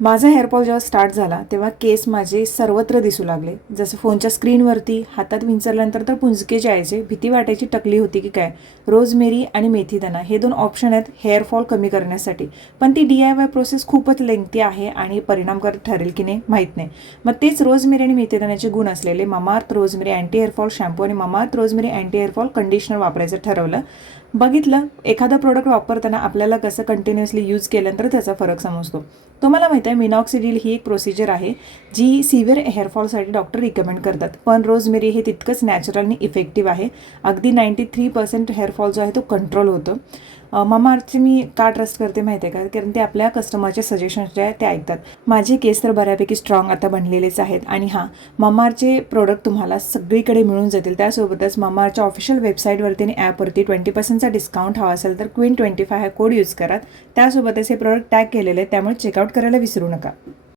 माझा हेअरफॉल जेव्हा स्टार्ट झाला तेव्हा केस माझे सर्वत्र दिसू लागले. जसं फोनच्या स्क्रीनवरती हातात विंचरल्यानंतर तर पुंजके जायचे, भीती वाटायची टकली होती की काय. रोजमेरी आणि मेथीदाणा हे 2 ऑप्शन आहेत हेअरफॉल कमी करण्यासाठी, पण ती DIY प्रोसेस खूपच लेंथी आहे आणि परिणामकारक ठरेल की नाही माहीत नाही. मग तेच रोजमेरी आणि मेथीदाण्याचे गुण असलेले Mamaearth rosemary anti hair fall shampoo आणि Mamaearth rosemary anti hair fall conditioner वापरायचं ठरवलं. बघितलं एखादं प्रोडक्ट वापरताना आपल्याला कसं कंटिन्युअसली यूज केल्यानंतर त्याचा फरक समजतो. तुम्हाला माहिती आहे मिनॉक्सिडिल ही एक प्रोसिजर आहे जी सिव्हिअर हेअरफॉलसाठी डॉक्टर रिकमेंड करतात, पण रोजमेरी हे तितकंच नॅचरल आणि इफेक्टिव्ह आहे. अगदी 93% हेअरफॉल जो आहे तो कंट्रोल होतो. ममाअर्थचे मी का ट्रस्ट करते माहिती आहे का, कारण ते आपल्या कस्टमरचे सजेशन्स जे आहेत ते ऐकतात. माझे केस तर बऱ्यापैकी स्ट्रॉंग आता बनलेलेच आहेत. आणि हां, ममाअर्थचे प्रोडक्ट तुम्हाला सगळीकडे मिळून जातील. त्यासोबतच ममाअर्थच्या ऑफिशियल वेबसाईटवरती आणि ॲपवरती 20%चा डिस्काउंट हवा असेल तर क्वीन25 हा कोड यूज करा. त्यासोबतच हे प्रोडक्ट टॅग केलेले आहेत, त्यामुळे चेकआउट करायला विसरू नका.